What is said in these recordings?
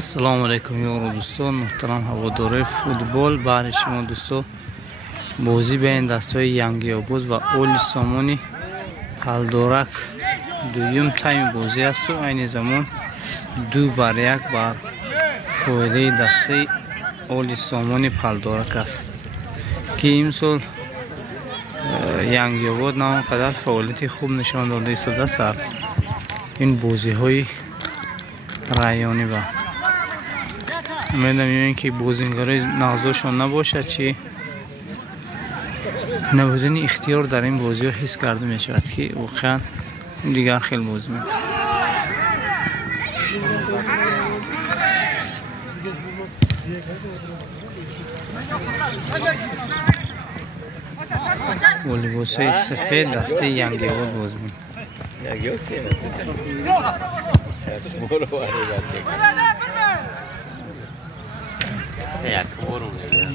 السلام علیکم یارو دوستان محترم هواداره فوتبال. برای شما دوستان بازی بین دستای ینگی آباد و اول سامانی پلدارک دویم تایم بازی است و این زمان 2-1 بر فایده دسته اول سامانی پلدارک است که این سال ینگی آباد نه قدر فعالیت خوب نشان داده است در این بازی های رایانی با میدونم که بازیگرای نغزوشان نباشد چی نبودن اختیار در این بازی ها حس کرده می شود که واقعا دیگر خیلی بازی می و لباس های سفید دسته ینگی آباد بازی می Ya, keburu ya.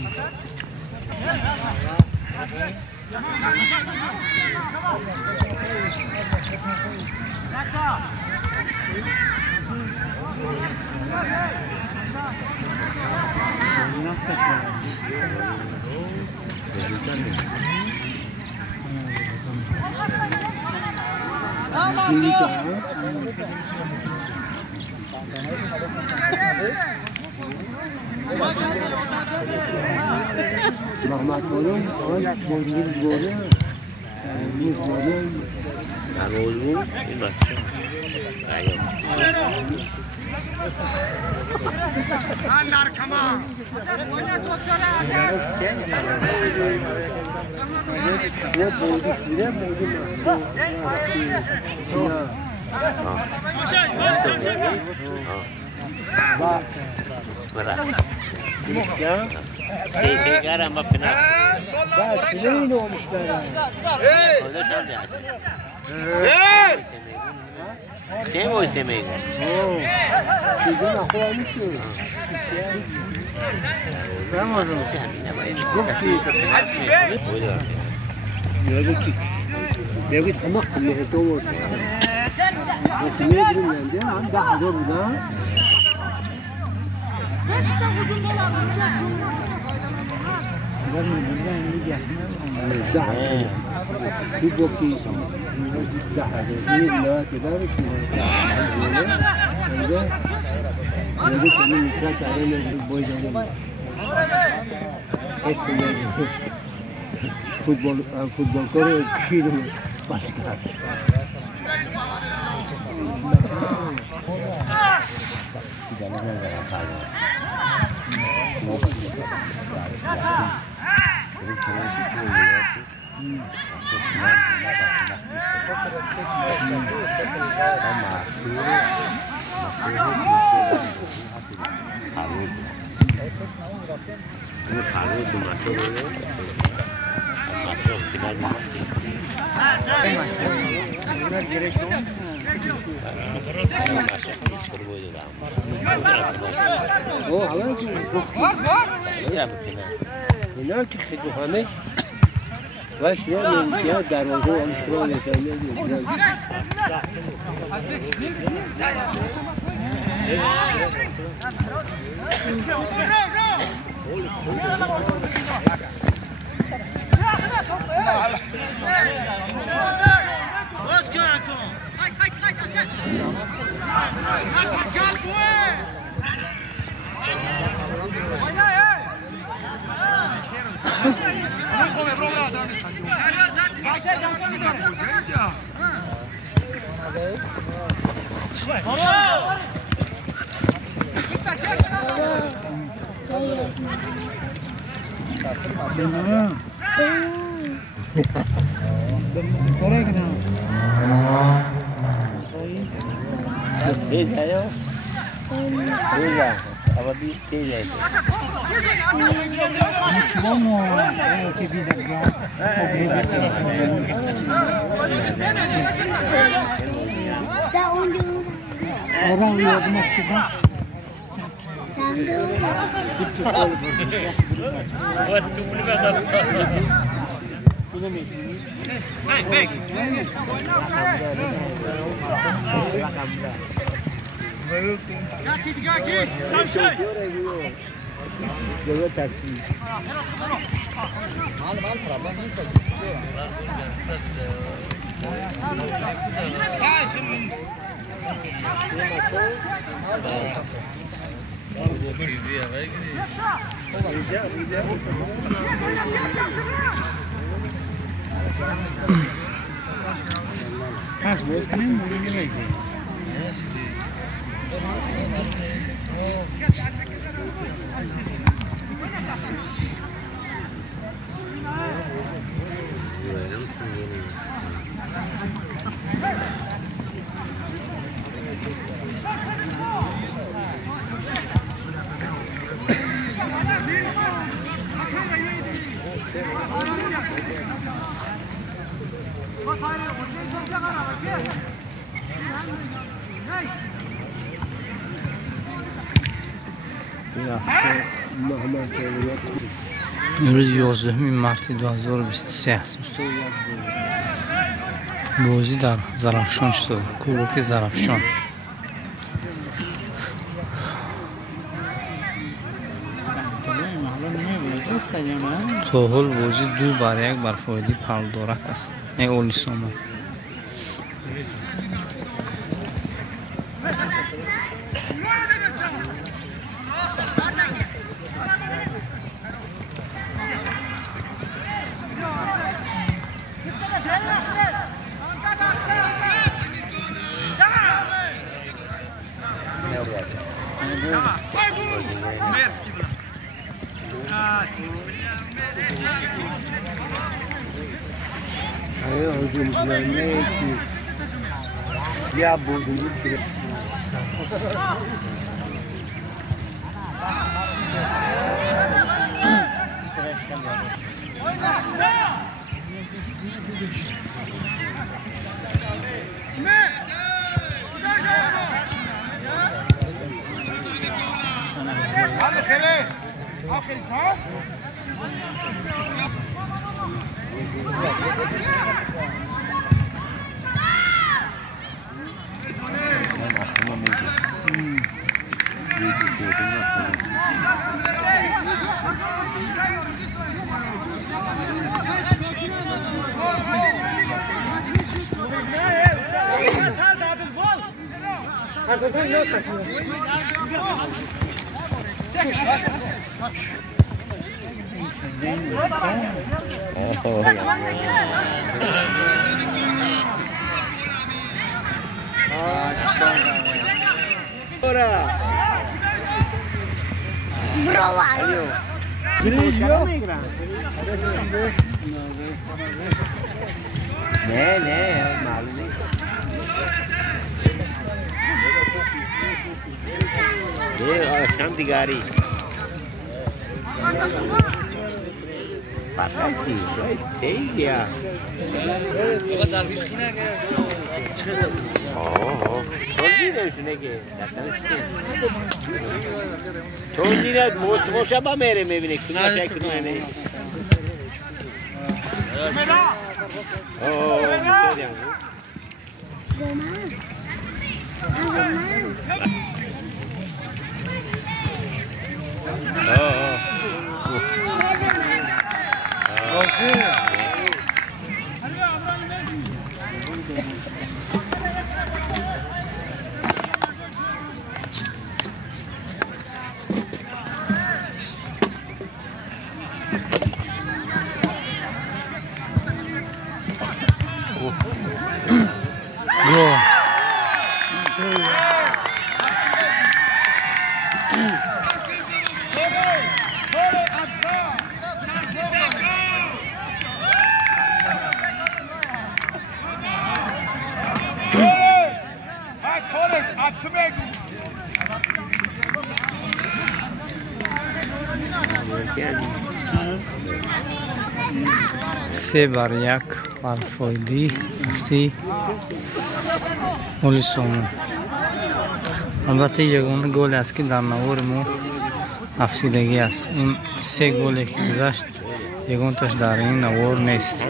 Rahmat olun, ağaç boyunca böyle, yüz böyle. Ama olgun, başka. Ayol. Anlar kama. Ne boyunca, ne boyunca. Bak. Berat. Ya. Şey gara ama fena. Bak, neyin olmuşlar? Orada şans ya. Hey! Şey mi istemeyim? Oo. Sizin akıl almışsın. Tamam o zaman. Yok ki. 여기 그만큼 해도 무슨 얘기를 다 하더구나. في بوكي زحف لا كذلك من كاس علينا البويز فوتبول كره كثير باشكار هناك خدوهانه باش يعني يا دروازه ومشكله Tez है यो अब भी तेज है orang lihat mas kita Waktu boleh masuk. امروز 11 مارس 2023 است. بازی در زرافشان شد. کوبک زرافشان. تا حال بازی 2-1 بر فایده پالدورک است. نه اولی سامان. Ya bozuldu ki. Akşam digari. Patah sih, baik ya. Oh, tolong deh usne ke, datang usne. Tolong deh, mau siapa mere bini, kenal saya kenal ini. Oh, betul yang. سه بر یک بر فایده هستی اولی سامان. البته یگانه گل است که در نوار ما افسیدگی است. اون سه گلی که گذشت یگانه تاش در این نوار نیست.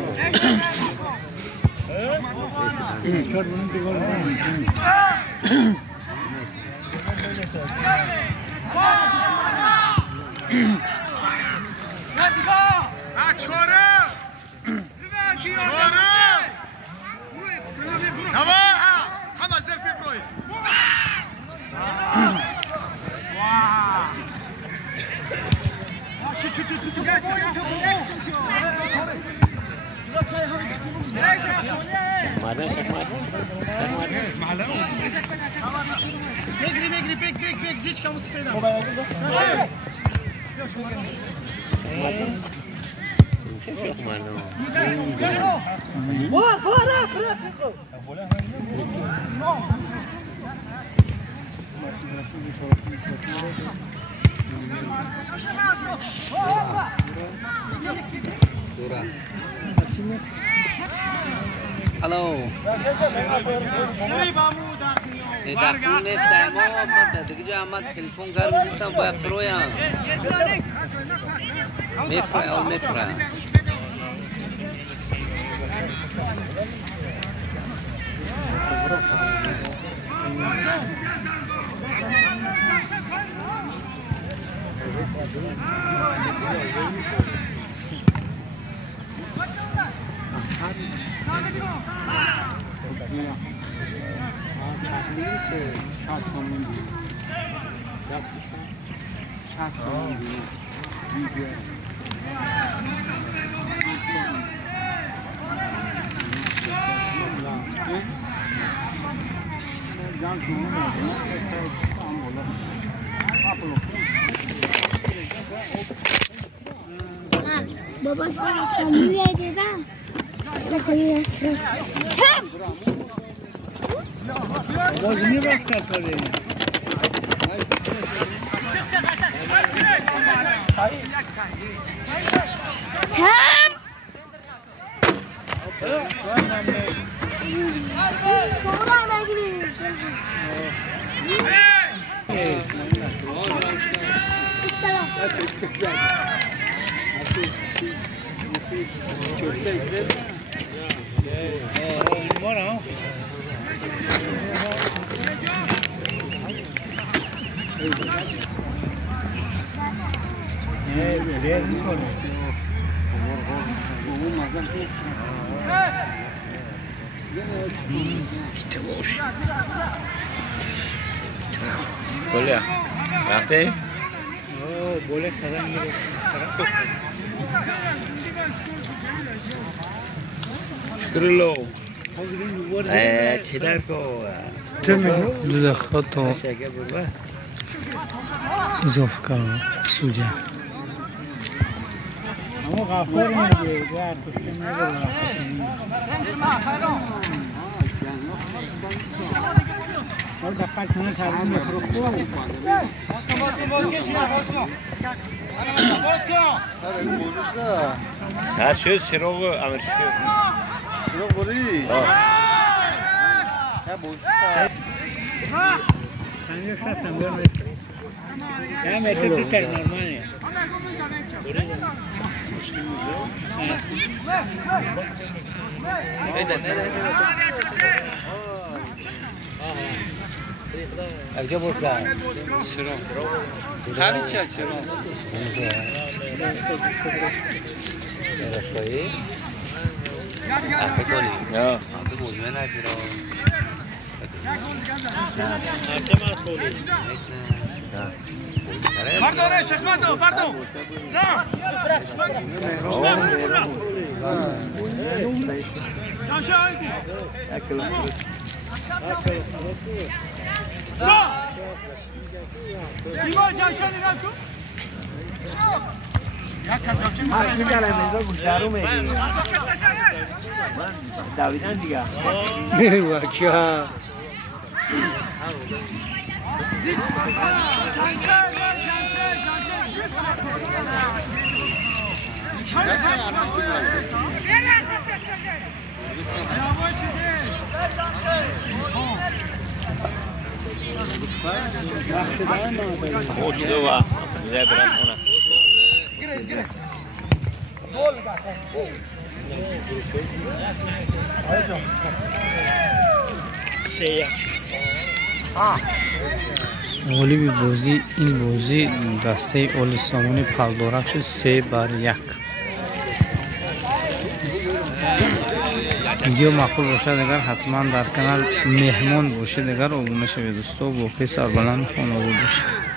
الو داخل نیست ما آمد دیگه آمد تلفن گرم گفتم باید فرویم میفرویم بابا خیلی دیدم نخواهی دست باز نمی‌بست کرده بوله رفته؟ بوله خزن میره شکرلو چه در کو دو دخواه تو اضافه کنم سوجه اما غفور میگه در کشته میگه اور دقت کنه سرمون میخوره سر شد چراغ امرشکی چراغ بری؟ نه بوشی سر سنجه شد سنجه میشه نه میشه بیتر نرمانه اگه بوشگاه خیلی چه شروع رسایی اپتولی نه تو بوزمه نشیرو Pardon, Shekmato, pardon. غالب بازی این بازی دسته اولی سامونی پالدورک شد 3-1. ویدیو معقول باشد اگر حتما در کانال مهمان باشید، اگر عبور نشوید دوستو با سربلند خانواده باشید.